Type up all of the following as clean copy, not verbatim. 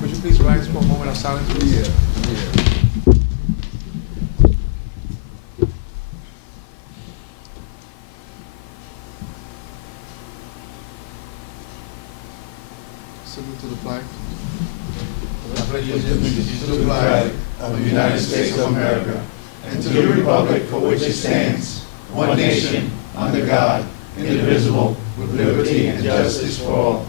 Could you please rise for a moment of silence, please? Yeah. Salute to the flag. I pledge allegiance to the flag of the United States of America and to the republic for which it stands, one nation, under God, indivisible, with liberty and justice for all.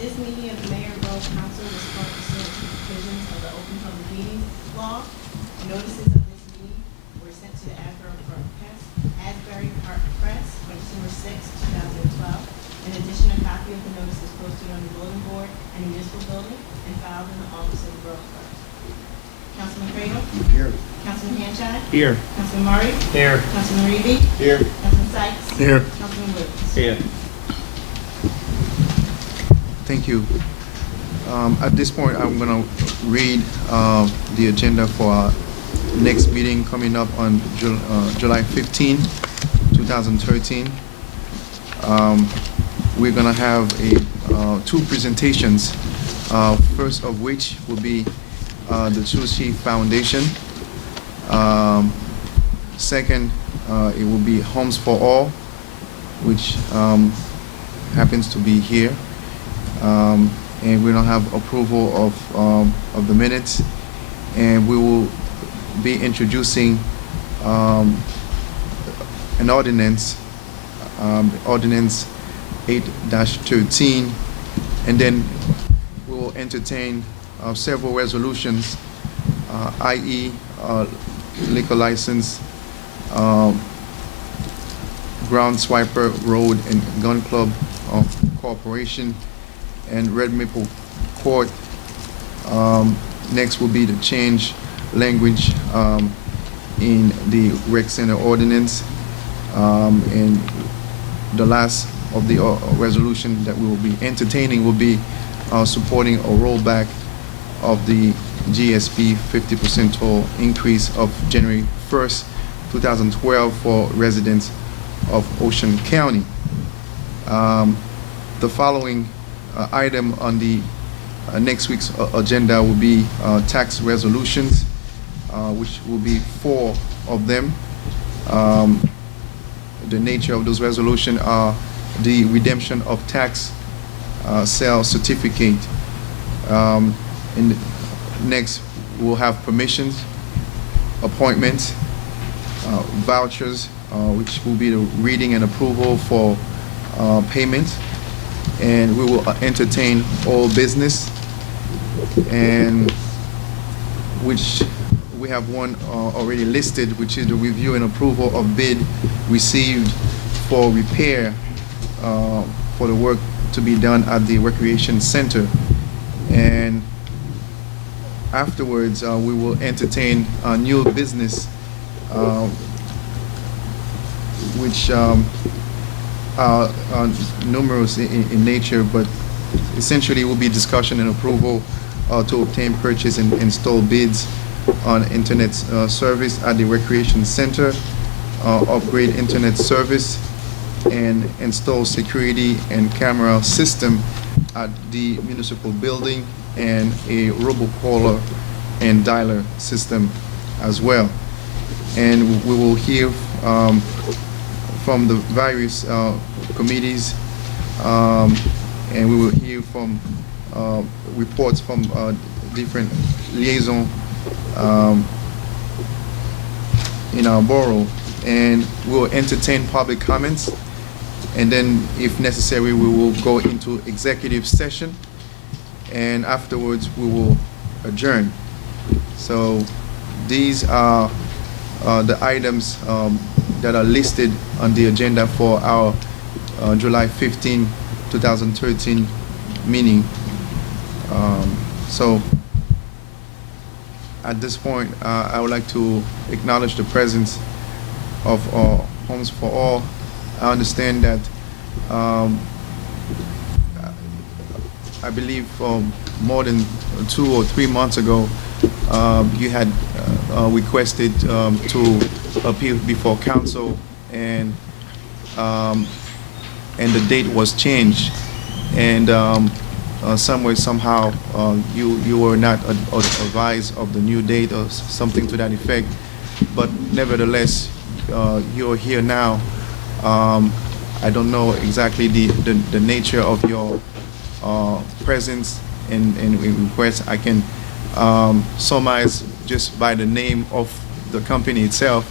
This meeting of the Mayor and Borough Council was called pursuant to the provisions of the Open Public Meetings Law. Notices of this meeting were sent to the Asbury Park Press on December 6, 2012. In addition, a copy of the notice is posted on the bulletin board and the municipal building and filed in the office of the Borough Clerk. Councilman Cradle? Here. Councilman Hanchine? Here. Councilman Murray? Here. Councilman Reevy? Here. Councilman Sykes? Here. Councilman Williams? Here. Thank you. At this point, I'm going to read the agenda for our next meeting coming up on July 15, 2013. We're going to have two presentations, first of which will be the True Chief Foundation. Second, it will be Homes for All, which happens to be here. And we don't have approval of the minutes, and we will be introducing an ordinance, Ordinance 8-13, and then we will entertain several resolutions, i.e. liquor license, Ground Swiper Road and Gun Club Corporation, and Red Maple Court. Next will be the change language in the rec center ordinance, and the last of the resolution that we will be entertaining will be supporting a rollback of the GSP 50% toll increase of January 1st, 2012 for residents of Ocean County. The following item on the next week's agenda will be tax resolutions, which will be 4 of them. The nature of those resolutions are the redemption of tax sale certificate. And next, we'll have permissions, appointments, vouchers, which will be the reading and approval for payment. And we will entertain all business, and which we have one already listed, which is the review and approval of bid received for repair for the work to be done at the recreation center. And afterwards, we will entertain new business, which are numerous in nature, but essentially will be discussion and approval to obtain, purchase, and install bids on internet service at the recreation center, upgrade internet service, and install security and camera system at the municipal building, and a robocaller and dialer system as well. And we will hear from the various committees, and we will hear from reports from different liaison in our borough, and we'll entertain public comments, and then if necessary we will go into executive session, and afterwards we will adjourn. So these are the items that are listed on the agenda for our July 15, 2013 meeting. So at this point, I would like to acknowledge the presence of Homes for All. I understand that I believe more than 2 or 3 months ago, you had requested to appeal before council, and the date was changed, and somehow you were not advised of the new date or something to that effect. But nevertheless, you're here now. I don't know exactly the nature of your presence and request. I can surmise just by the name of the company itself,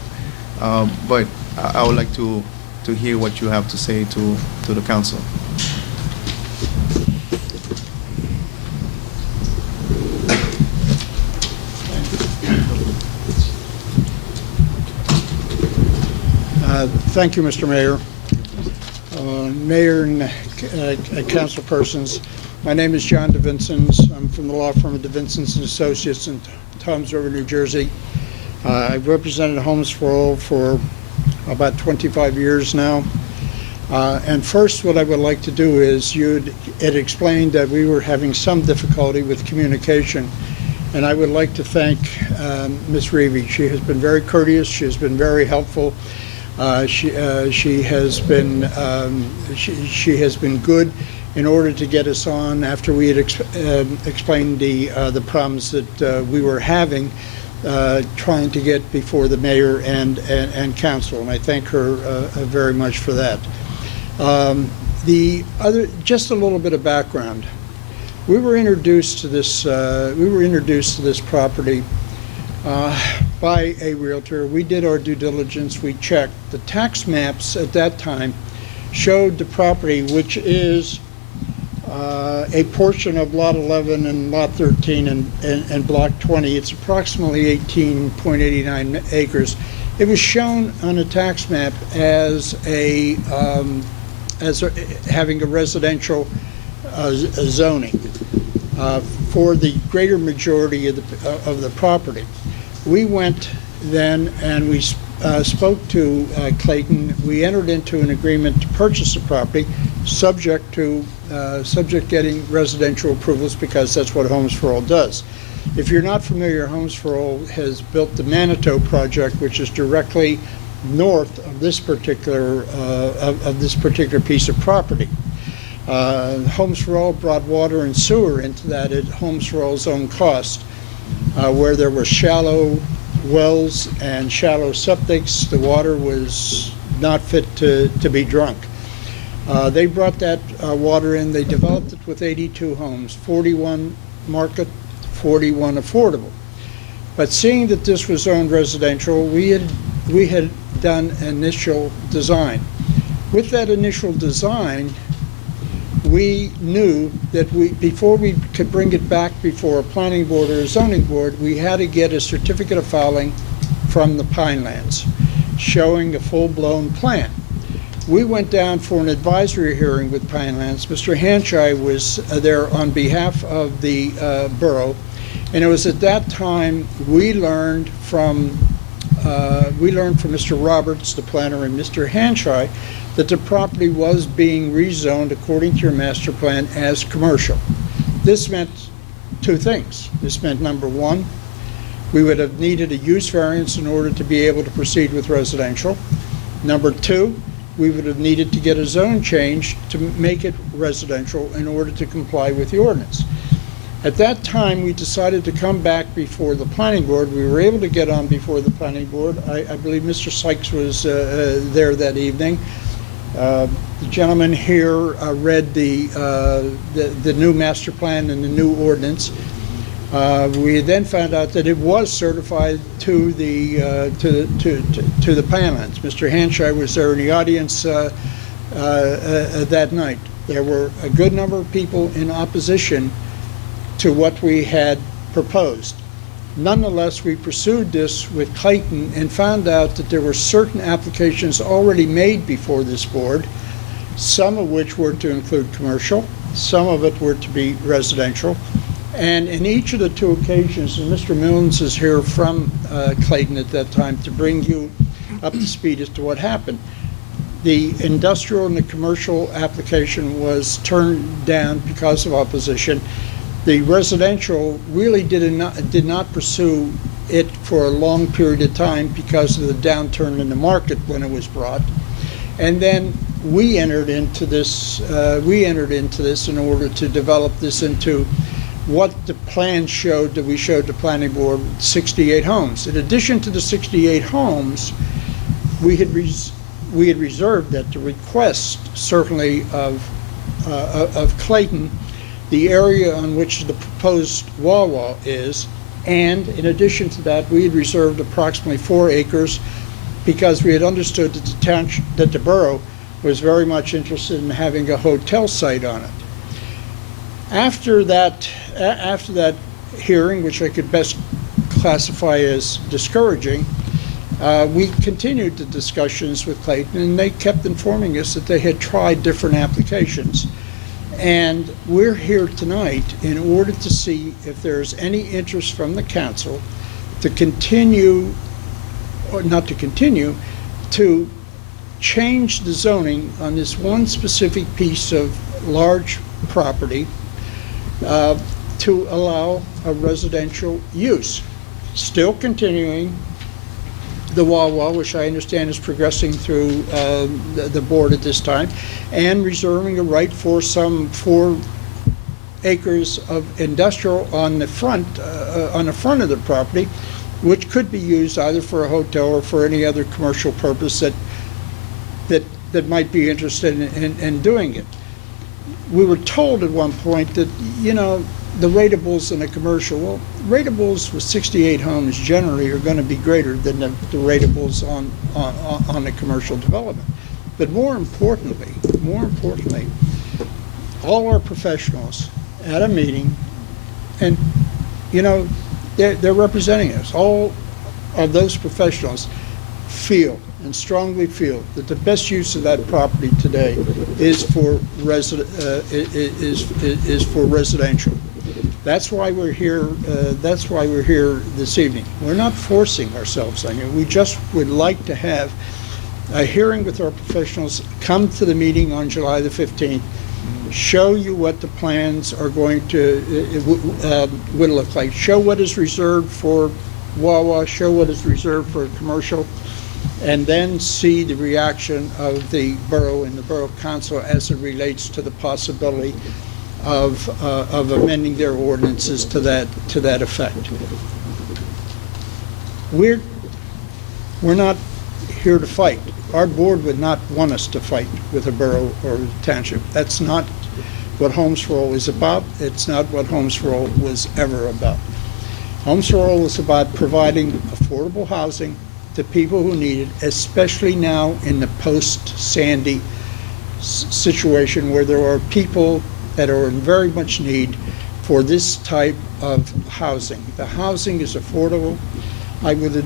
but I would like to hear what you have to say to the council. Thank you, Mr. Mayor. Mayor and council persons, my name is John DeVincents. I'm from the law firm of DeVincents and Associates in Toms River, New Jersey. I've represented Homes for All for about 25 years now. And first, what I would like to do is, it explained that we were having some difficulty with communication, and I would like to thank Ms. Reevy. She has been very courteous. She has been very helpful. She has been good in order to get us on after we had explained the problems that we were having trying to get before the mayor and council, and I thank her very much for that. Just a little bit of background. We were introduced to this property by a realtor. We did our due diligence. We checked. The tax maps at that time showed the property, which is a portion of Lot 11 and Lot 13 and Block 20. It's approximately 18.89 acres. It was shown on a tax map as having a residential zoning for the greater majority of the property. We went then and we spoke to Clayton. We entered into an agreement to purchase the property, subject getting residential approvals, because that's what Homes for All does. If you're not familiar, Homes for All has built the Manitou project, which is directly north of this particular piece of property. Homes for All brought water and sewer into that at Homes for All's own cost, where there were shallow wells and shallow septics. The water was not fit to be drunk. They brought that water in. They developed it with 82 homes, 41 market, 41 affordable. But seeing that this was zoned residential, we had done initial design. With that initial design, we knew that before we could bring it back before a planning board or a zoning board, we had to get a certificate of filing from the Pinelands showing a full-blown plan. We went down for an advisory hearing with Pinelands. Mr. Hanchai was there on behalf of the borough, and it was at that time we learned from Mr. Roberts, the planner, and Mr. Hanchai that the property was being rezoned according to your master plan as commercial. This meant two things. This meant, number one, we would have needed a use variance in order to be able to proceed with residential. Number two, we would have needed to get a zone change to make it residential in order to comply with the ordinance. At that time, we decided to come back before the planning board. We were able to get on before the planning board. I believe Mr. Sykes was there that evening. The gentleman here read the new master plan and the new ordinance. We then found out that it was certified to the Pinelands. Mr. Hanchai was there in the audience that night. There were a good number of people in opposition to what we had proposed. Nonetheless, we pursued this with Clayton and found out that there were certain applications already made before this board, some of which were to include commercial, some of it were to be residential. And in each of the two occasions, and Mr. Milnes is here from Clayton at that time to bring you up to speed as to what happened. The industrial and the commercial application was turned down because of opposition. The residential really did not pursue it for a long period of time because of the downturn in the market when it was brought. And then we entered into this in order to develop this into what the plan showed that we showed the planning board, 68 homes. In addition to the 68 homes, we had reserved at the request, certainly of Clayton, the area on which the proposed Wawa is, and in addition to that, we had reserved approximately 4 acres because we had understood that the borough was very much interested in having a hotel site on it. After that hearing, which I could best classify as discouraging, we continued the discussions with Clayton, and they kept informing us that they had tried different applications. And we're here tonight in order to see if there's any interest from the council to continue, or not to continue, to change the zoning on this one specific piece of large property to allow a residential use. Still continuing the Wawa, which I understand is progressing through the board at this time, and reserving a right for some 4 acres of industrial on the front of the property, which could be used either for a hotel or for any other commercial purpose that might be interested in doing it. We were told at one point that, you know, the ratables in a commercial, well, ratables with 68 homes generally are going to be greater than the ratables on a commercial development. But more importantly, all our professionals at a meeting, and, you know, they're representing us, all of those professionals feel and strongly feel that the best use of that property today is for residential. That's why we're here. That's why we're here this evening. We're not forcing ourselves on you. We just would like to have a hearing with our professionals. Come to the meeting on July the 15th. Show you what the plans are going to would look like. Show what is reserved for Wawa. Show what is reserved for commercial. And then see the reaction of the borough and the borough council as it relates to the possibility of amending their ordinances to that effect. We're not here to fight. Our board would not want us to fight with a borough or a township. That's not what Homes for All is about. It's not what Homes for All was ever about. Homes for All is about providing affordable housing to people who need it, especially now in the post-Sandy situation where there are people that are in very much need for this type of housing. The housing is affordable. I would,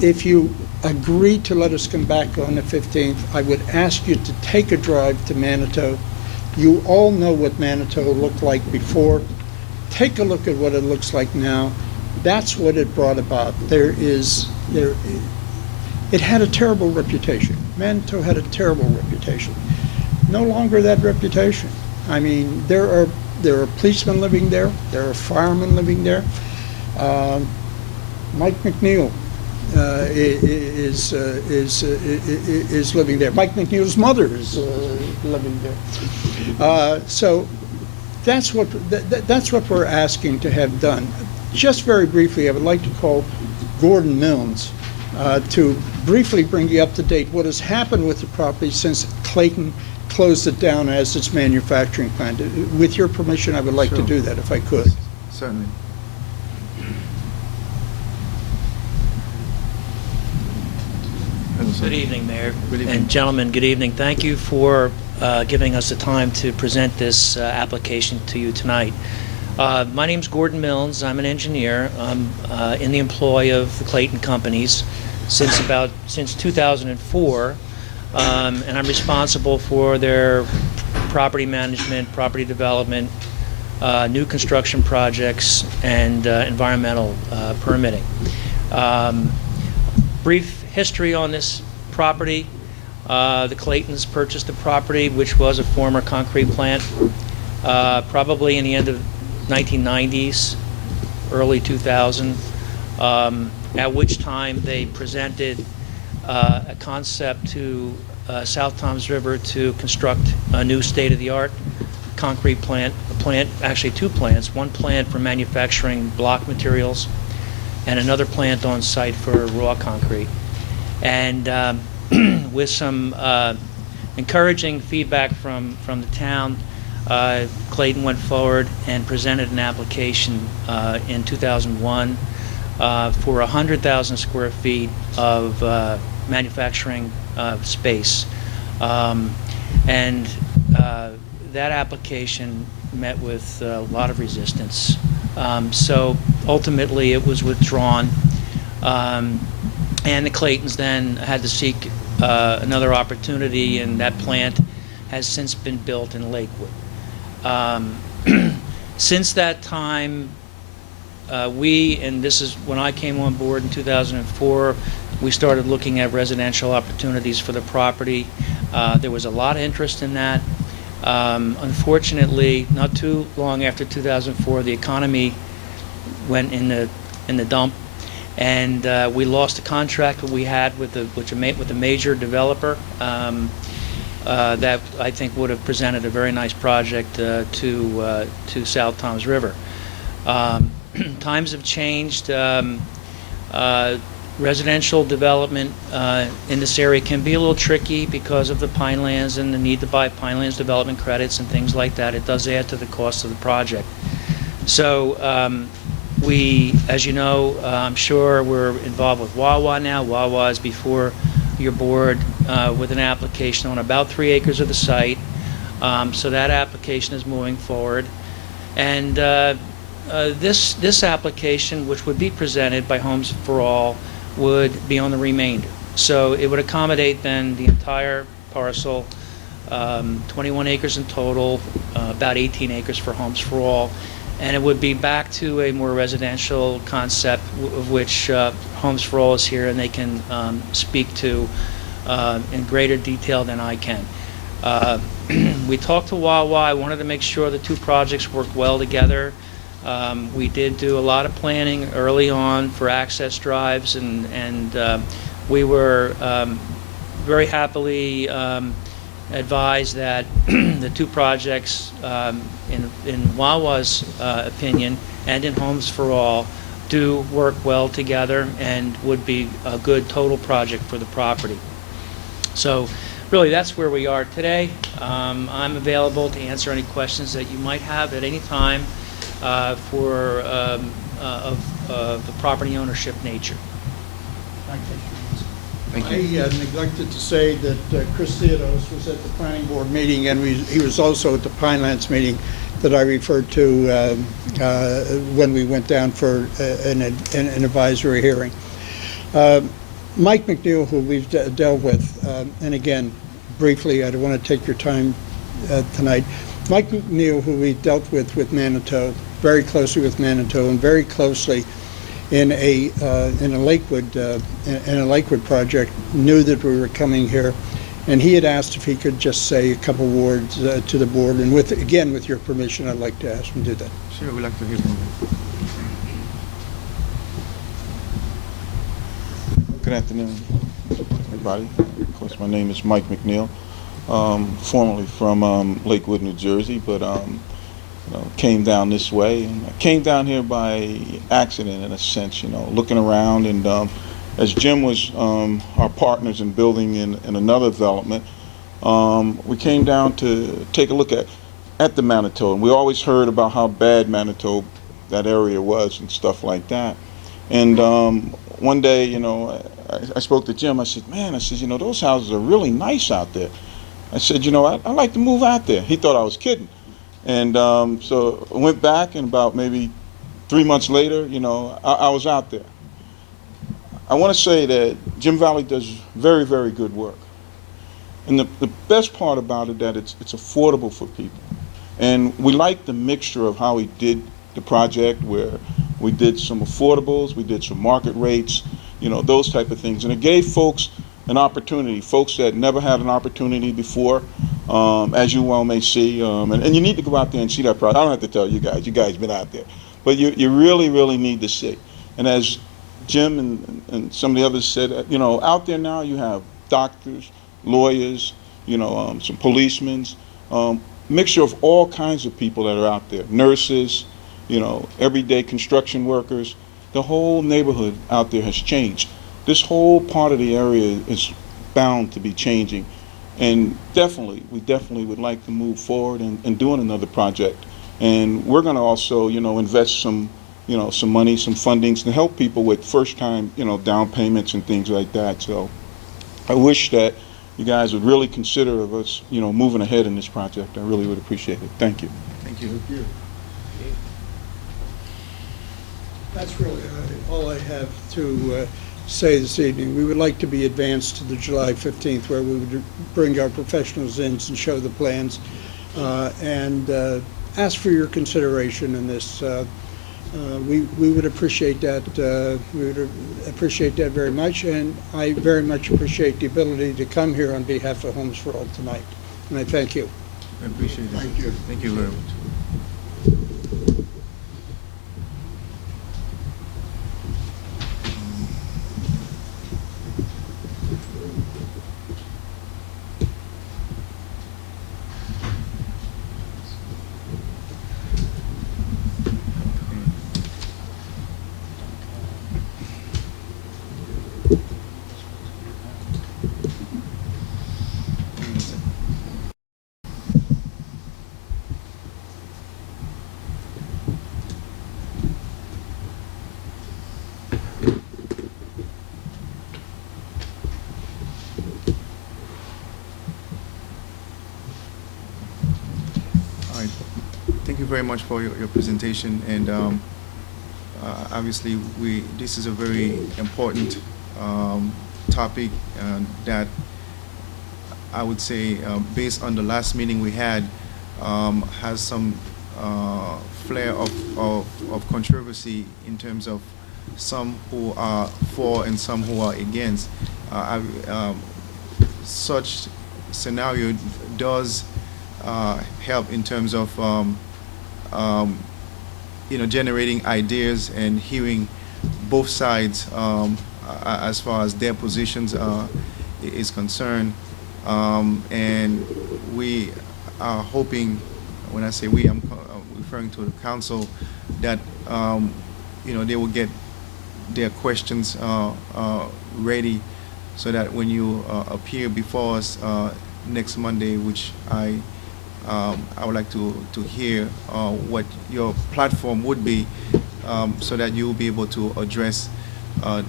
if you agree to let us come back on the 15th, I would ask you to take a drive to Manitou. You all know what Manitou looked like before. Take a look at what it looks like now. That's what it brought about. It had a terrible reputation. Manitou had a terrible reputation. No longer that reputation. I mean, there are policemen living there. There are firemen living there. Mike McNeil is living there. Mike McNeil's mother is living there. So that's what we're asking to have done. Just very briefly, I would like to call Gordon Milnes to briefly bring you up to date what has happened with the property since Clayton closed it down as its manufacturing plant. With your permission, I would like to do that if I could. Certainly. Good evening, Mayor. Good evening. And gentlemen, good evening. Thank you for giving us the time to present this application to you tonight. My name's Gordon Milnes. I'm an engineer. I'm in the employ of the Clayton Companies since 2004, and I'm responsible for their property management, property development, new construction projects, and environmental permitting. Brief history on this property. The Claytons purchased the property, which was a former concrete plant, probably in the end of 1990s, early 2000, at which time they presented a concept to South Toms River to construct a new state-of-the-art concrete plant, actually two plants, one plant for manufacturing block materials and another plant on site for raw concrete. And with some encouraging feedback from the town, Clayton went forward and presented an application in 2001 for 100,000 square feet of manufacturing space. And that application met with a lot of resistance. So ultimately it was withdrawn. And the Claytons then had to seek another opportunity, and that plant has since been built in Lakewood. Since that time, and this is when I came on board in 2004, we started looking at residential opportunities for the property. There was a lot of interest in that. Unfortunately, not too long after 2004, the economy went in the dump, and we lost the contract that we had with a major developer that I think would have presented a very nice project to South Toms River. Times have changed. Residential development in this area can be a little tricky because of the pinelands and the need to buy pinelands development credits and things like that. It does add to the cost of the project. So we, as you know, I'm sure we're involved with Wawa now. Wawa is before your board with an application on about 3 acres of the site. So that application is moving forward. And this application, which would be presented by Homes for All, would be on the remainder. So it would accommodate then the entire parcel, 21 acres in total, about 18 acres for Homes for All. And it would be back to a more residential concept, of which Homes for All is here, and they can speak to in greater detail than I can. We talked to Wawa. I wanted to make sure the two projects worked well together. We did do a lot of planning early on for access drives, and we were very happily advised that the two projects, in Wawa's opinion and in Homes for All, do work well together and would be a good total project for the property. So really, that's where we are today. I'm available to answer any questions that you might have at any time for the property ownership nature. Thank you. I neglected to say that Chris Theodos was at the planning board meeting, and he was also at the Pinelands meeting that I referred to when we went down for an advisory hearing. Mike McNeil, who we've dealt with, and again, briefly, I don't want to take your time tonight. Mike McNeil, who we dealt with Manitou, very closely with Manitou, and very closely in a Lakewood project, knew that we were coming here, and he had asked if he could just say a couple words to the board. And with your permission, I'd like to ask him to do that. Sure, we'd like to hear from you. Good afternoon, everybody. Of course, my name is Mike McNeil, formerly from Lakewood, New Jersey, but came down this way. And I came down here by accident, in a sense, looking around. And as Jim was our partners in building in another development, we came down to take a look at the Manitou. And we always heard about how bad Manitou, that area was and stuff like that. And one day, I spoke to Jim. I said, man, those houses are really nice out there. I said, I'd like to move out there. He thought I was kidding. And so I went back, and about maybe 3 months later, you know, I was out there. I want to say that Jim Valley does very, very good work. And the best part about it that it's affordable for people. And we like the mixture of how he did the project, where we did some affordables, we did some market rates, you know, those type of things. And it gave folks an opportunity, folks that never had an opportunity before, as you well may see. And you need to go out there and see that project. I don't have to tell you guys been out there. But you really, really need to see. And as Jim and some of the others said, you know, out there now you have doctors, lawyers, you know, some policemen, mixture of all kinds of people that are out there, nurses, you know, everyday construction workers. The whole neighborhood out there has changed. This whole part of the area is bound to be changing. And we definitely would like to move forward and doing another project. And we're going to also, you know, invest some, you know, some money, some fundings to help people with first-time, you know, down payments and things like that. So I wish that you guys would really consider of us, you know, moving ahead in this project. I really would appreciate it. Thank you. Thank you. Thank you. That's really all I have to say this evening. We would like to be advanced to the July 15th, where we would bring our professionals in and show the plans, and ask for your consideration in this. We would appreciate that. We would appreciate that very much, and I very much appreciate the ability to come here on behalf of Homes for All tonight. And I thank you. I appreciate it. Thank you. Thank you very much. Thank you very much for your presentation, and obviously this is a very important topic that I would say, based on the last meeting we had, has some flair of controversy in terms of some who are for and some who are against. Such scenario does help in terms of you know, generating ideas and hearing both sides as far as their positions is concerned. And we are hoping, when I say we, I'm referring to the council, that you know, they will get their questions ready, so that when you appear before us next Monday, which I would like to hear what your platform would be, so that you will be able to address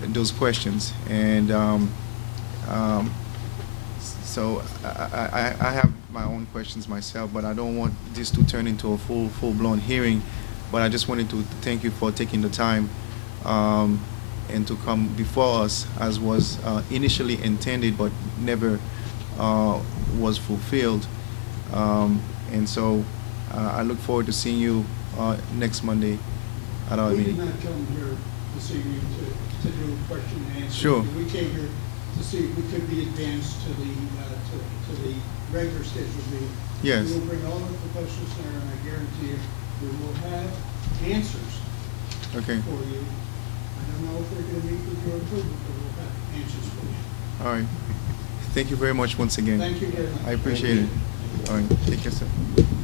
those questions. And so I have my own questions myself, but I don't want this to turn into a full-blown hearing. But I just wanted to thank you for taking the time and to come before us, as was initially intended but never was fulfilled. And so I look forward to seeing you next Monday at our meeting. We did not come here this evening to do a question and answer. Sure. We came here to see if we could be advanced to the regular scheduled meeting. Yes. We will bring all the professionals there, and I guarantee you we will have answers Okay. for you. I don't know if they're going to meet with your approval, but we'll have answers for you. All right. Thank you very much once again. Thank you very much. I appreciate it. All right. Take care, sir. I don't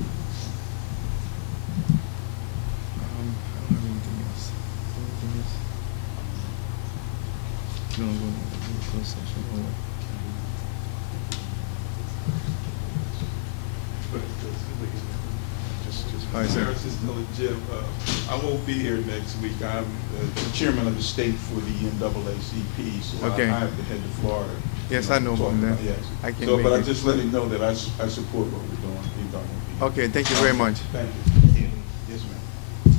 have anything else. Anything else? No, we'll close session. Or what? All right, sir. This is Jim. I won't be here next week. I'm the chairman of the state for the NAACP, so Okay. I have to head to Florida Yes, I know talking him, man. about, yes. I can So, make but I it. just let him know that I support what we're doing. He thought it would be. Okay, thank you very much. Thank you. Yes, ma'am.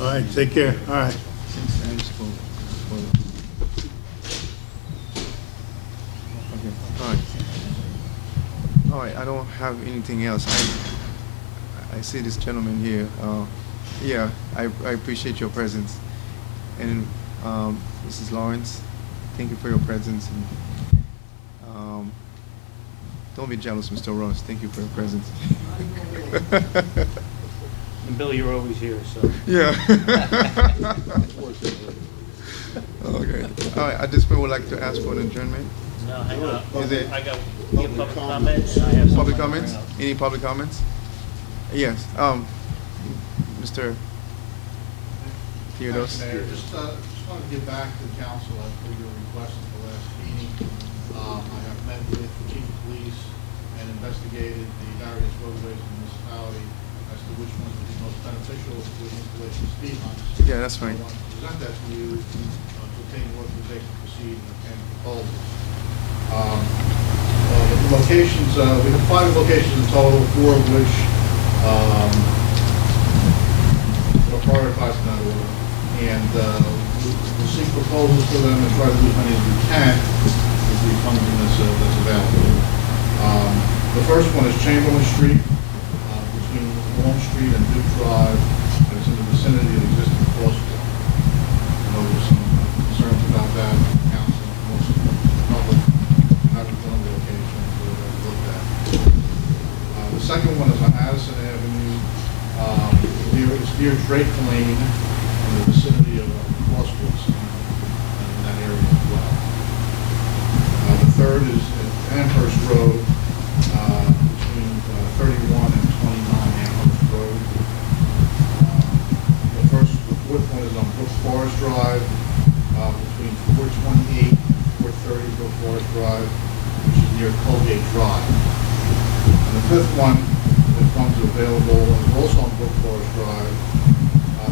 All right, take care. All right. All right. All right, I don't have anything else. I see this gentleman here. Yeah, I appreciate your presence. And Mrs. Lawrence, thank you for your presence. And, don't be jealous, Mr. Ross. Thank you for your presence. And Bill, you're always here, so. Yeah. Okay. All right, at this point, would like to ask for an adjournment. No, hang on. Is it- I got public comments, and I have something Public to comments? bring up. Any public comments? Yes, Mr. Theodos. Mayor, just want to get back to the council as per your request at the last meeting. I have met with the chief of police and investigated the various roadways in the municipality as to which ones would be most beneficial with installation of speed humps. Yeah, that's fine. I want to present that to you to obtain authorization to proceed and obtain proposals. The locations, we have 5 locations in total, 4 of which are prioritized in that order. And we'll seek proposals for them and try to do as many as we can with the funding that's available. The first one is Chamberlain Street, between Long Street and Duke Drive, and it's in the vicinity of existing crosswalk. I know there's some concerns about that, council, most of the public, not one of the locations that I've looked at. The second one is on Addison Avenue, it's near Drake Lane, in the vicinity of crosswalks in that area as well. The third is at Amherst Road, between 31 and 29 Amherst Road. The fourth one is on Brook Forest Drive, between 428 and 430 Brook Forest Drive, which is near Colgate Drive. And the fifth one, if funds are available, is also on Brook Forest Drive,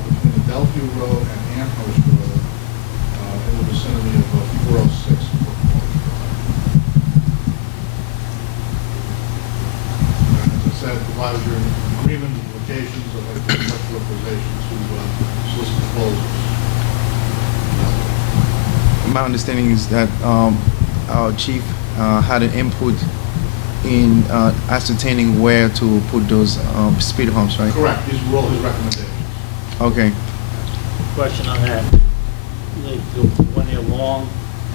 between the Bellevue Road and Amherst Road, in the vicinity of 406 Brook Forest Drive. And as I said, provided your agreement with locations, I'd like to request authorization to solicit proposals. My understanding is that our chief had an input in ascertaining where to put those speed humps, right? Correct, these were all his recommendations. Okay. Question on that. The one there long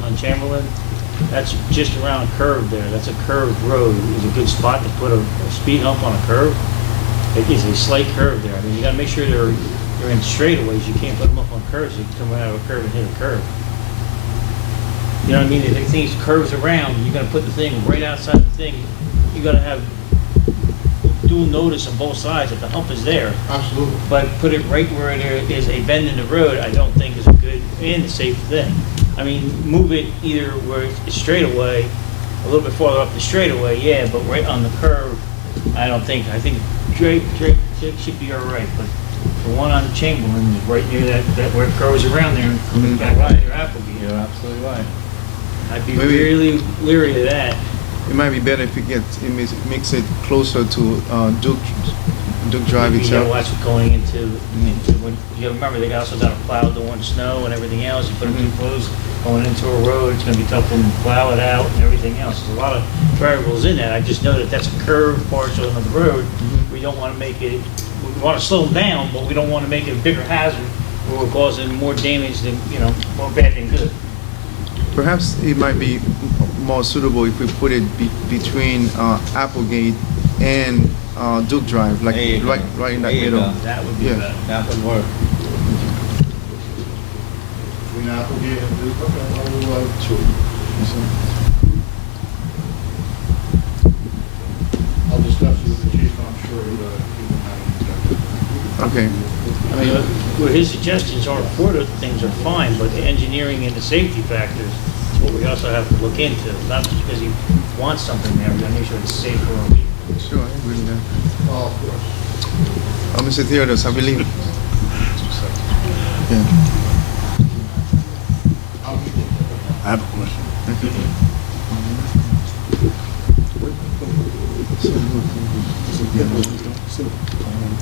on Chamberlain, that's just around a curve there. That's a curved road. Is a good spot to put a speed hump on a curve. It is a slight curve there. I mean, you gotta make sure they're in straightaways. You can't put them up on curves. You can come out of a curve and hit a curve. You know what I mean? If the thing curves around, you're gonna put the thing right outside the thing. You gotta have dual notice on both sides that the hump is there. Absolutely. But put it right where there is a bend in the road, I don't think is a good and a safe thing. I mean, move it either where it's straight away, a little bit farther up the straightaway, yeah, but right on the curve, I don't think. I think Drake should be all right, but the one on Chamberlain is right near that where it curves around there and comes back right near Appleby. You're absolutely right. I'd be Maybe- really leery of that. It might be better if it makes it closer to Duke Drive You gotta itself. watch it going into when, you gotta remember, they also got to plow the one snow and everything else. You put them too close, going into a road, it's gonna be tough for them to plow it out and everything else. There's a lot of variables in that. I just know that that's a curved portion of the road. We don't wanna make it, we wanna slow them down, but we don't wanna make it a bigger hazard where we're causing more damage than, more bad than good. Perhaps it might be more suitable if we put it between Applegate and Duke Drive, like There you go. right in that There you middle. go. That would be Yeah. better. That would work. Between Applegate and Duke, okay, I'll discuss it with the chief, and I'm sure he won't have any objection. Okay. I mean, where his suggestions are for the things are fine, but the engineering and the safety factors is what we also have to look into. Not just because he wants something there, we gotta make sure it's safe for our people. Sure, I agree with that. Of course. Mr. Theodos, I believe. Yeah. I have a question.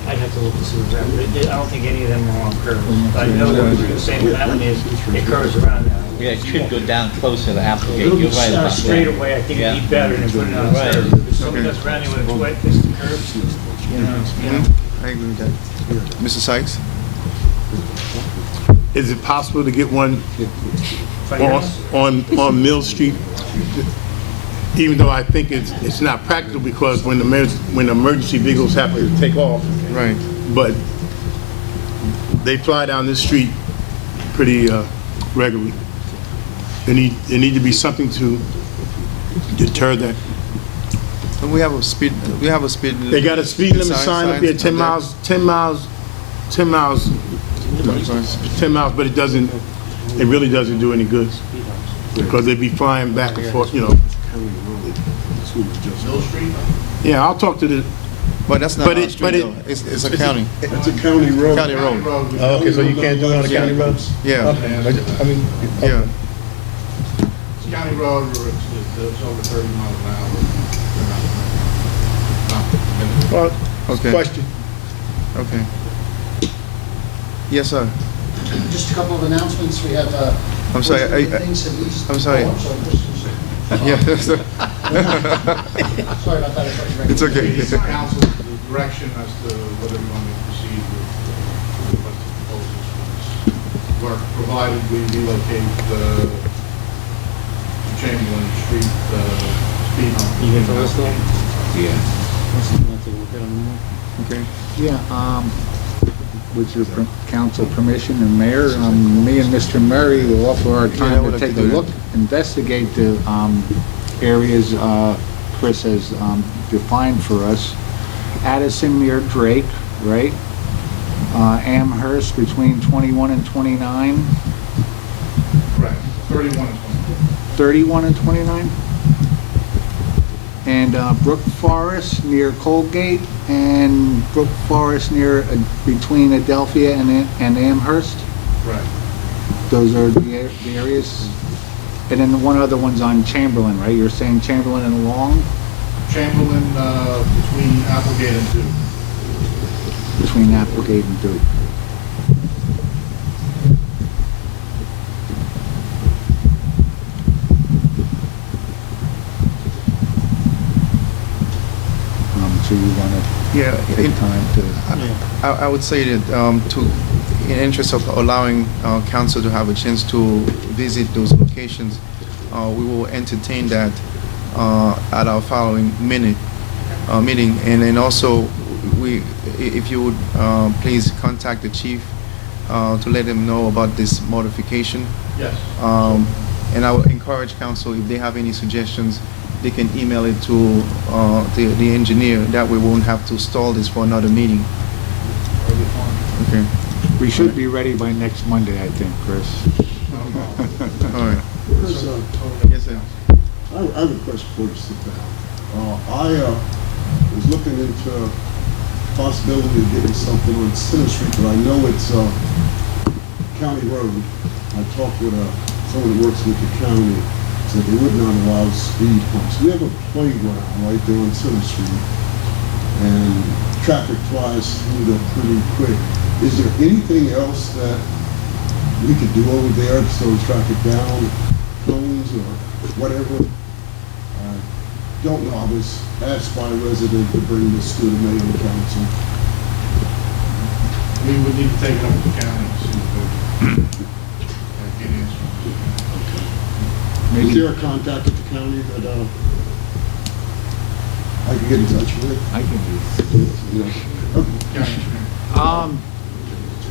I'd have to look to see what's around. I don't think any of them are on curves. I know what you're saying with that one is, it curves around now. Yeah, it should go down closer to Applegate. You're right about that. Straight away, I think it'd be better than putting it on a Right. curve. If somebody goes around there when it's wet, it's the curves, you know. I agree with that. Mr. Sykes? Is it possible to get one Finance? on Mill Street? Even though I think it's not practical because when the emergency vehicles have to take off, Right. but they fly down this street pretty regularly. There need to be something to deter that. And we have a speed. They got a speed limit sign up here, 10 miles, 10 miles, 10 miles, 10 miles, but it really doesn't do any good because they be flying back and forth, you know. Mill Street? Yeah, I'll talk to the, But that's not But our it- street, but it- though. It's a county. It's a county road. County road. oh, okay, so you can't do it on a county road? Yeah. I mean, Yeah. It's county road, or it's over 30 miles an hour. well, Okay. question. Okay. Yes, sir. Just a couple of announcements. We have, I'm sorry. things at least. I'm sorry. Oh, I'm sorry. Yeah. Sorry about that. I thought you were It's okay. It's the council's direction as to whether we want to proceed with what the proposals for this work, provided we relocate the Chamberlain Street speed hump. You get the list though? Okay. Yeah, with your council permission and mayor, me and Mr. Murray will offer our I time would to like to take a do that. look, investigate the areas Chris has defined for us. Addison near Drake, right? Amherst between 21 and 29, Correct, 31 and 31 and 29? And Brook Forest near Colgate, and Brook Forest near, between Adelphia and Amherst. 20. Right. Those are the areas. And then the one other one's on Chamberlain, right? You're saying Chamberlain and Long? Chamberlain between Applegate and Duke. Between Applegate and Duke. So you want to take time to... I would say that in interest of allowing council to have a chance to visit those locations, we will entertain that at our following meeting. And then also, if you would please contact the chief to let him know about this modification. Yes. And I would encourage council, if they have any suggestions, they can email it to the engineer. That way we won't have to stall this for another meeting. Okay. We should be ready by next Monday, I think, Chris. All right. Chris, Yes, sir. I have a question before you sit down. I was looking into possibility of getting something on Center Street, but I know it's county road. I talked with someone who works with the county, said they would not allow speed humps. We have a playground right there on Center Street, and traffic flies through there pretty quick. Is there anything else that we could do over there to slow traffic down, cones or whatever? Don't know. I was asked by a resident to bring this to the mayor and council. We would need to take it up to the county to see if they get answers. Is there a contact at the county that I can get in touch with? I can do County engineer.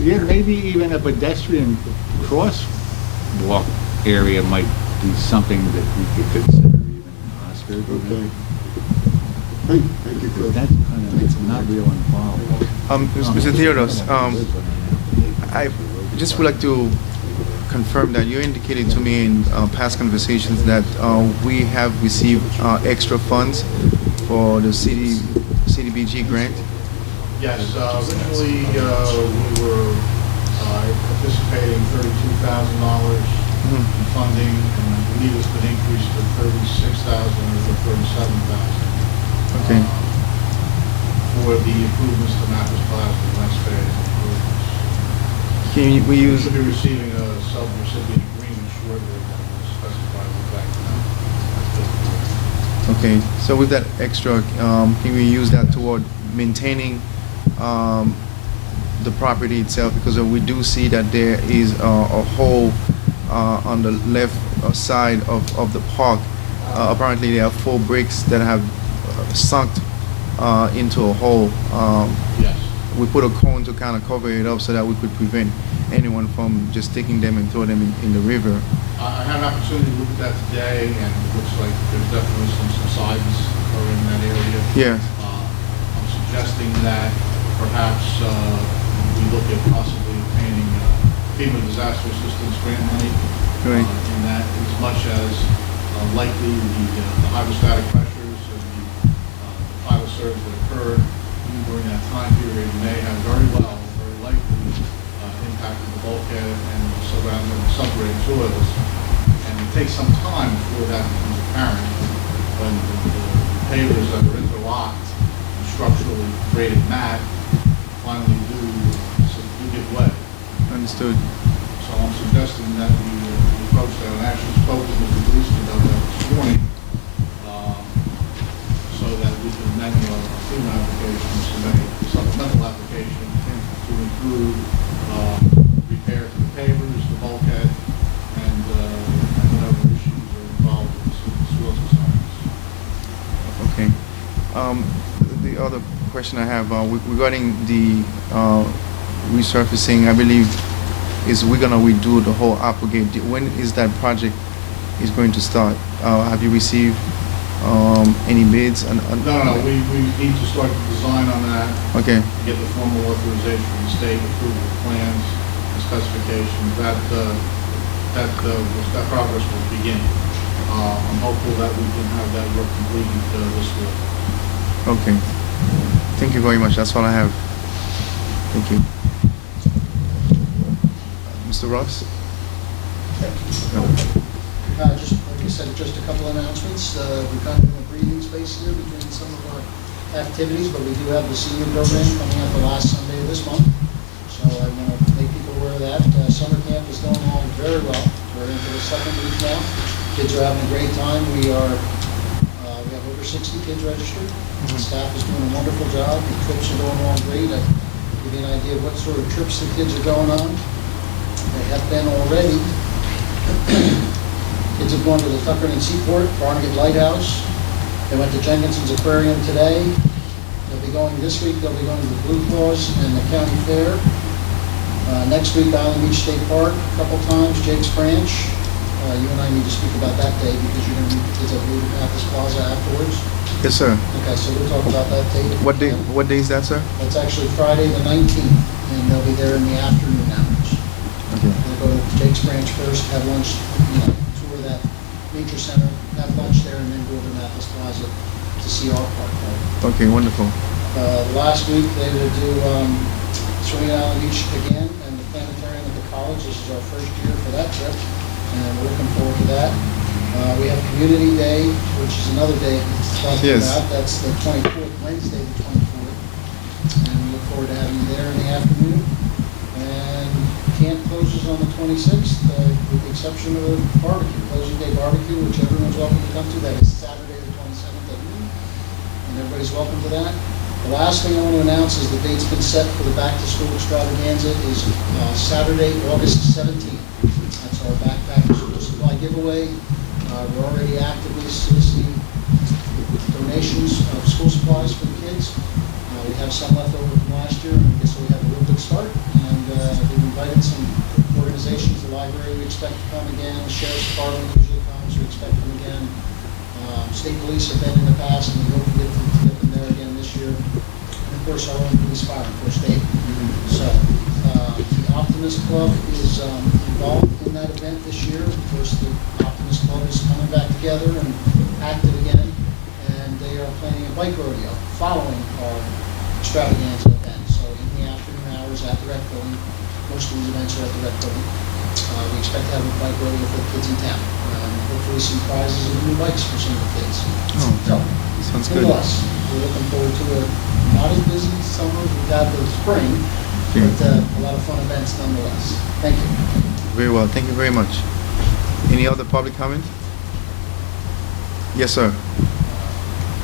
Yeah, maybe even a pedestrian crosswalk area might be something that we could consider even, Oscar. Okay. Thank you, Chris. That's kind of, it's not real involved. Mr. Theodos, I just would like to confirm that you indicated to me in past conversations that we have received extra funds for the CDBG grant. Yes, originally, we were anticipating $32,000 in funding, and I believe it's been increased to $36,000 or $37,000. Okay. For the improvements to Mathis Plaza, the next phase improvements. Can we We use? should be receiving a sub-recipient agreement shortly that will specify the exact amount. Okay, so with that extra, can we use that toward maintaining the property itself? Because we do see that there is a hole on the left side of the park. Apparently there are 4 bricks that have sunk into a hole. Yes. We put a cone to kind of cover it up so that we could prevent anyone from just taking them and throw them in the river. I had an opportunity to look at that today, and it looks like there's definitely some subsidence occurring in that area. Yeah. I'm suggesting that perhaps we look at possibly obtaining FEMA disaster assistance grant money. Right. In that, as much as likely the hydrostatic pressures and the tidal surge that occurred during that time period may have very likely impacted the bulkhead and the surrounding subgrade soils. And it takes some time before that becomes apparent when the pavers that are interlocked and structurally graded mat finally do get wet. Understood. So I'm suggesting that we approach that, and actually spoke to Mr. Gleason about that this morning, so that we can amend our FEMA application, submit a supplemental application to include repair to the pavers, the bulkhead, and whatever issues are involved with the soil subsidence. Okay. The other question I have regarding the resurfacing, I believe, is we're gonna redo the whole Applegate. When is that project is going to start? Have you received any bids? No, we need to start the design on that. Okay. Get the formal authorization from the state, approval of plans and specifications. That progress will begin. I'm hopeful that we can have that work completed this week. Okay. Thank you very much. That's all I have. Thank you. Mr. Ross? Just, like I said, just a couple announcements. We're kind of in a breathing space here between some of our activities, but we do have the senior program coming up the last Sunday of this month. So I want to make people aware of that. Summer camp is going along very well. We're into the 2nd week now. Kids are having a great time. We have over 60 kids registered. The staff is doing a wonderful job. The trips are going along great. I'll give you an idea of what sort of trips the kids are going on. They have been already. Kids have gone to the Tucker and Seaport, Barnegat Lighthouse. They went to Jenkinson's Aquarium today. They'll be going this week. They'll be going to the Blue Claws and the County Fair. Next week, Island Beach State Park a couple times. Jake's Branch. You and I need to speak about that day because you're going to meet the kids at Mathis Plaza afterwards. Yes, sir. Okay, so we'll talk about that date. What day? What day is that, sir? That's actually Friday the 19th, and they'll be there in the afternoon hours. Okay. They'll go to Jake's Branch first, have lunch, tour that nature center, have lunch there, and then go to Mathis Plaza to see our park. Right? Okay, wonderful. Last week, they will do swimming at Island Beach again, and the planetarium at the college. This is our first year for that trip, and we're looking forward to that. We have Community Day, which is another day to talk about. That's the 24th, Wednesday the 24th. And we look forward to having you there in the afternoon. And camp closes on the 26th, with the exception of the barbecue, closing day barbecue, which everyone's welcome to come to. That is Saturday the 27th at noon. And everybody's welcome to that. The last thing I want to announce is the date's been set for the back to school extravaganza is Saturday, August 17th. That's our back to school supply giveaway. We're already actively soliciting donations of school supplies for the kids. We have some left over from last year, and I guess we have a real good start. And we've invited some organizations, the library we expect to come again, the sheriff's department usually comes, we expect them again. State police have been in the past, and we hope to get them there again this year. And of course, our own police fire and first aid. So the Optimist Club is involved in that event this year. Of course, the Optimist Club is coming back together and active again, and they are planning a bike rodeo following our extravaganza event. So in the afternoon hours at the rec building, most of these events are at the rec building. We expect to have a bike rodeo for the kids in town. Hopefully some prizes and new bikes for some of the kids. Oh, So, sounds good. nonetheless, we're looking forward to a not as busy summer as we've had the spring, but a lot of fun events nonetheless. Thank you. Very well, thank you very much. Any other public comment? Yes, sir.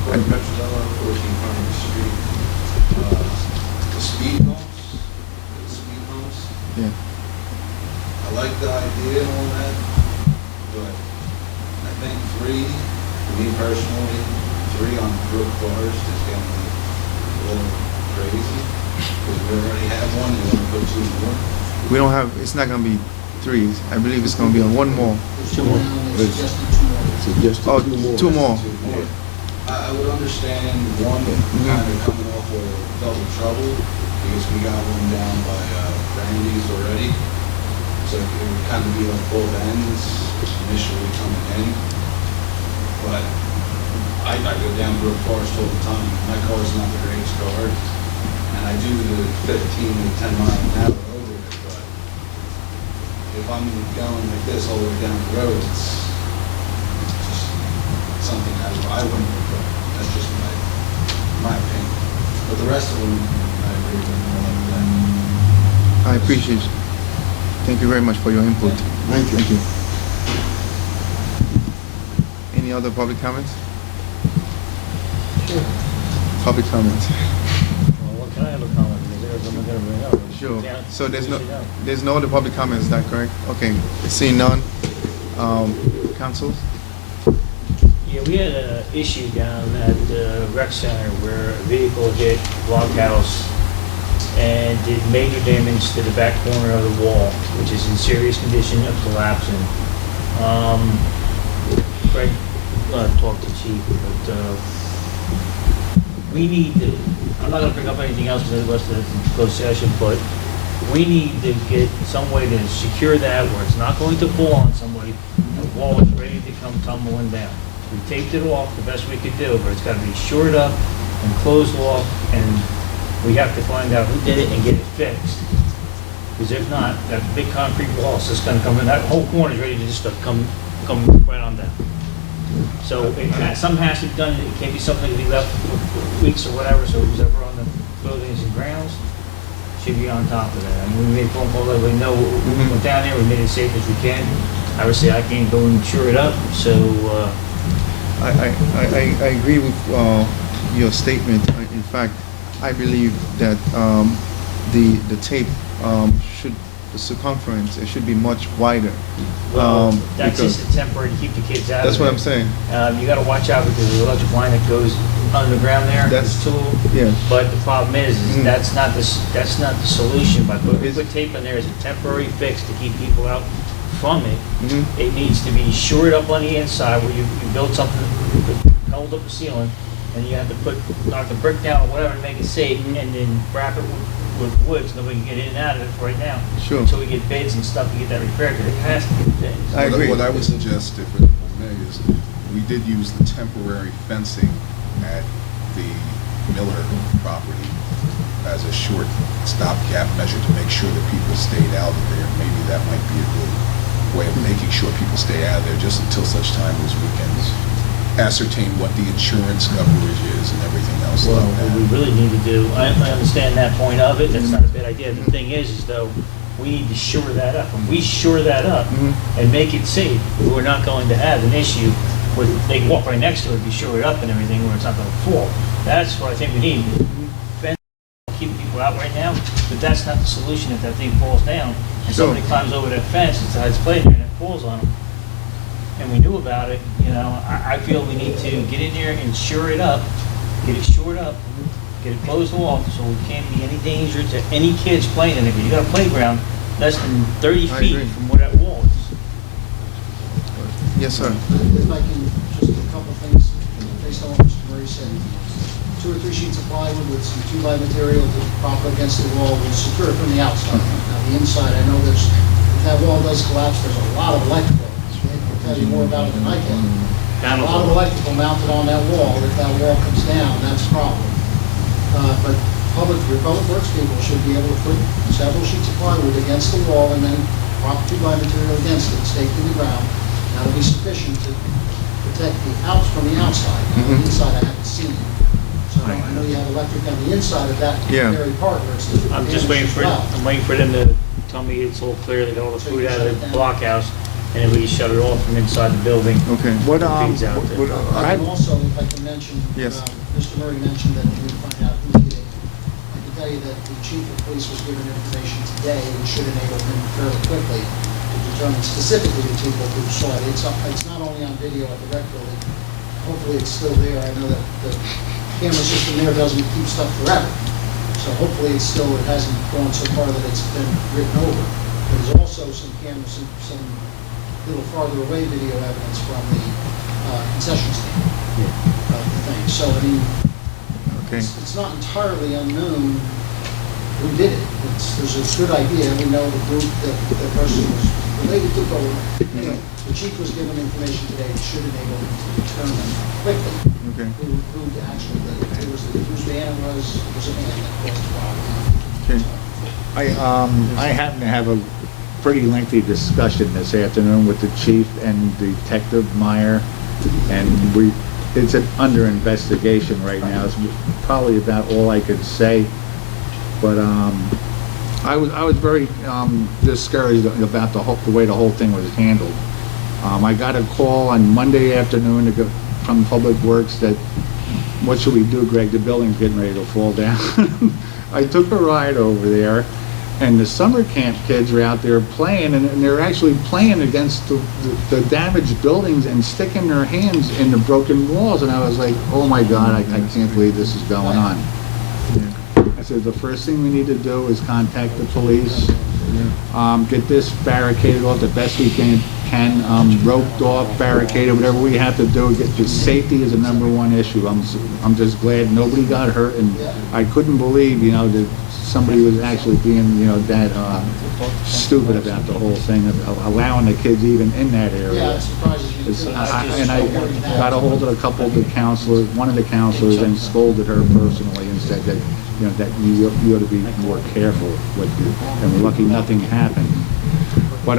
Corey Petrozello, 14 Congress Street. The speed bumps, Yeah. I like the idea and all that, but I think 3, for me personally, 3 on Brook Forest is getting a little crazy. Because we already have one, we want to put 2 more. We don't have, it's not gonna be 3. I believe it's gonna be on 1 more. There's 2 more. They suggested 2 more. Oh, 2 more. 2 more. I would understand one kind of coming off of Double Trouble, because we got one down by Randy's already. So it would kind of be like both ends initially coming in. But I go down Brook Forest all the time. My car's not the greatest car. And I do the 15 to 10 mile an hour over it. But if I'm going like this all the way down the road, it's just something I wouldn't prefer. That's just my opinion. But the rest of them, I agree with all of that. I appreciate it. Thank you very much for your input. Thank you. Thank you. Any other public comments? Sure. Public comments. Well, what can I have a comment? Because there's something going to bring up. Sure. Yeah, So we should know. there's no other public comments, is that correct? Okay. Seeing none. Council? Yeah, we had an issue down at the rec center where a vehicle hit a blockhouse and did major damage to the back corner of the wall, which is in serious condition of collapsing. Greg talked to Chief, but we need to, I'm not gonna bring up anything else because it was the closed session, but we need to get some way to secure that where it's not going to fall on somebody. The wall is ready to come tumbling down. We taped it off the best we could do, but it's gotta be shored up and closed off, and we have to find out who did it and get it fixed. Because if not, that big concrete wall is just gonna come in, that whole corner is ready to just come right on down. So something has to be done, it can't be something that can be left for weeks or whatever, so who's ever on the buildings and grounds should be on top of that. I mean, we made a phone call, let we know, we went down there, we made it safe as we can. Obviously, I can't go and insure it up, so, I agree with your statement. In fact, I believe that the tape should, the circumference, it should be much wider. well, that's because just a temporary to keep the kids out of that's what there. I'm saying. You gotta watch out because there's an electric line that goes underground there, That's- there's two. Yeah. But the problem is Mhm. that's not the solution. By putting Is- tape in there as a temporary fix to keep people out from it, Mhm. it needs to be shored up on the inside where you build something, hold up the ceiling, and you have to knock the brick down or whatever to make it safe, and then wrap it with wood so nobody can get in and out of it right now. Sure. Until we get bids and stuff to get that repaired, because it has to get fixed. I agree. What I would suggest, if I may, is we did use the temporary fencing at the Miller property as a short stopgap measure to make sure that people stayed out of there. Maybe that might be a good way of making sure people stay out of there just until such time as we can ascertain what the insurance coverage is and everything else Well, like what we that. really need to do, I understand that point of it, that's not a bad idea. The thing is though, we need to shore that up. When we shore that up and make it safe, we're not going to have an issue where they can walk right next to it, be shored up and everything, where it's not gonna fall. That's what I think we need. Fence, keep people out right now, but that's not the solution if that thing falls down. And Sure. somebody climbs over that fence, decides to play there, and it falls on them. And we knew about it, you know, I feel we need to get in there and shore it up, get it shored up, get it closed off, so it can't be any danger to any kids playing in it. Because you got a playground less than 30 I feet agree. from where that wall is. Yes, sir. If I can, just a couple things based on what Mr. Murray said. 2 or 3 sheets of plywood with some 2-by material to prop against the wall will secure it from the outside. Now, the the inside. I know there's, if that wall does collapse, there's a lot of electrical. They can tell you more about it than I can. A lot of electrical mounted on that wall. If that wall comes down, that's a problem. But your public works people should be able to put several sheets of plywood against the wall and then prop 2-ply material against it, staked to the ground. That'll be sufficient to protect the house from the outside. Now, the inside I haven't seen. So I know you have electric on the inside of that very part where it's the I'm just waiting for, I'm waiting for them to tell me it's all clear, they got all the food out of the blockhouse, and then we shut it off from inside the building. Okay. What, Feeds out there. And also, if I can mention, Yes. Mr. Murray mentioned that we would find out who did it. I can tell you that the chief of police was given information today, which should enable him fairly quickly to determine specifically the people who saw it. It's not only on video at the rec building. Hopefully it's still there. I know that the camera system there doesn't keep stuff forever. So hopefully it's still, it hasn't gone so far that it's been written over. There's also some cameras, some little farther away video evidence from the concession stand of the thing. So, I mean, it's not entirely unknown who did it. There's a good idea. We know the group that the person was related to. Anyway, the chief was given information today that should enable him to determine quickly who actually did it. Whose van it was a van that caused the problem. I happen to have a pretty lengthy discussion this afternoon with the chief and Detective Meyer, and it's under investigation right now. It's probably about all I could say, but I was very discouraged about the way the whole thing was handled. I got a call on Monday afternoon from Public Works that, what should we do, Greg? The building's getting ready to fall down. I took a ride over there, and the summer camp kids are out there playing, and they're actually playing against the damaged buildings and sticking their hands in the broken walls. And I was like, oh my God, I can't believe this is going on. I said, the first thing we need to do is contact the police, get this barricaded off the best we can, roped off, barricaded, whatever we have to do. Safety is the #1 issue. I'm just glad nobody got hurt, and I couldn't believe, that somebody was actually being, that stupid about the whole thing, of allowing the kids even in that area. Yeah, it surprises you. And I got a hold of a couple of the counselors, one of the counselors, and scolded her personally and said that, that you ought to be more careful with you. And we're lucky nothing happened. But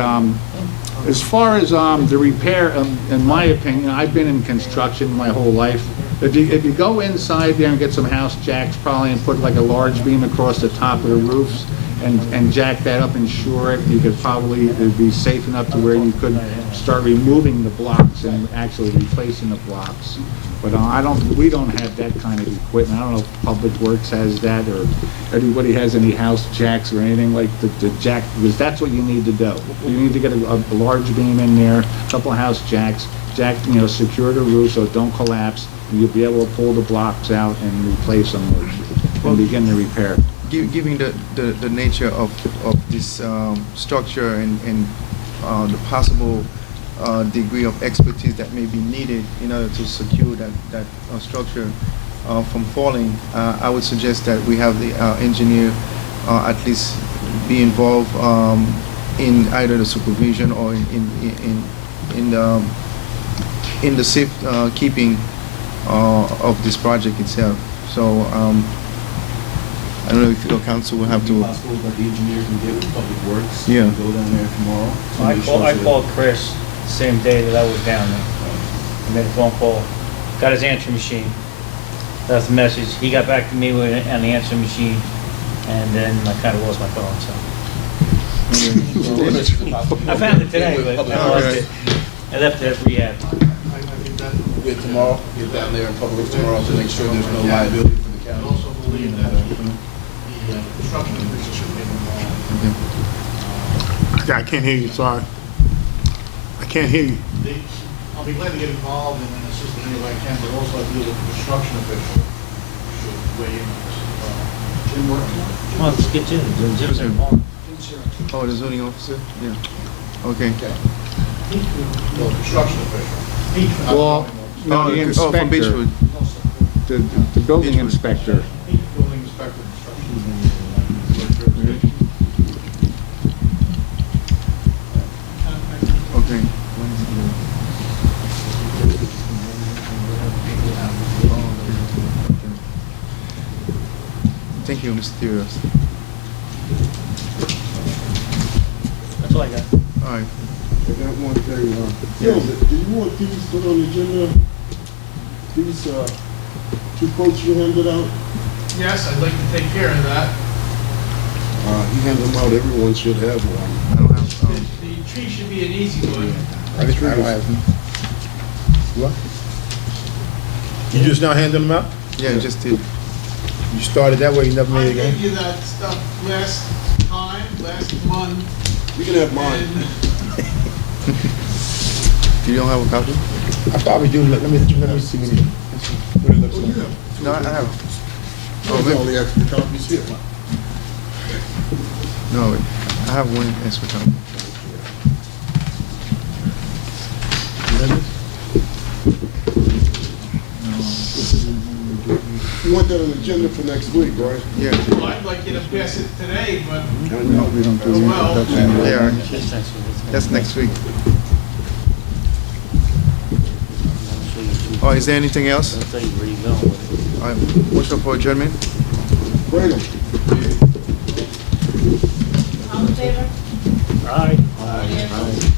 as far as the repair, in my opinion, I've been in construction my whole life. If you go inside there and get some house jacks probably and put like a large beam across the top of the roofs and jack that up and shore it, you could probably, it'd be safe enough to where you could start removing the blocks and actually replacing the blocks. But we don't have that kind of equipment. I don't know if Public Works has that, or anybody has any house jacks or anything like the jack, because that's what you need to do. You need to get a large beam in there, a couple of house jacks, secure the roof so it don't collapse, and you'll be able to pull the blocks out and replace them and begin the repair. Given the nature of this structure and the possible degree of expertise that may be needed in order to secure that structure from falling, I would suggest that we have the engineer at least be involved in either the supervision or in the safe keeping of this project itself. So I don't know if your council will have to. Possible that the engineer can get with Public Works. Yeah. And go down there tomorrow. I called Chris the same day that I was down there. I made a phone call, got his answering machine, left a message. He got back to me with on the answering machine, and then I kind of lost my phone. So I found it today, but I lost it. I left it at rehab. Get tomorrow. Get down there in Public Works tomorrow to make sure there's no liability for the county. I also believe that the construction officials should be involved. I can't hear you, sorry. I can't hear you. I'll be glad to get involved and assist in any way I can, but also I believe that the construction official should weigh in on this. Jim working on it? Come on, let's get Jim. Jim's here. Oh, the zoning officer? Yeah. Okay. No, construction official. Well, no, the inspector. From Beechwood. The building inspector. Building inspector, construction. Thank you, Mr. Theos. That's all I got. All right. I got one thing, Gil, do you want these put on the agenda? These, two quotes you handed out? Yes, I'd like to take care of that. He handed them out, everyone should have one. I don't have, The tree should be an easy one. I don't have them. What? You just now handing them out? yeah, just did. You started that way, you never I made it again? gave you that stuff last time, last month. You can have mine. and You don't have a copy? I probably do, let me see what it looks like. No, I have. There's all the extra copies here. No, I have one extra copy. You want that on the agenda for next week, right? Yeah. well, I'd like you to pass it today, but No, we don't do well, Yeah, that's next week. Oh, is there anything else? I'll tell you where you're going with it. All right, motion for adjournment? Bring 'em. All in favor? All right. Aye.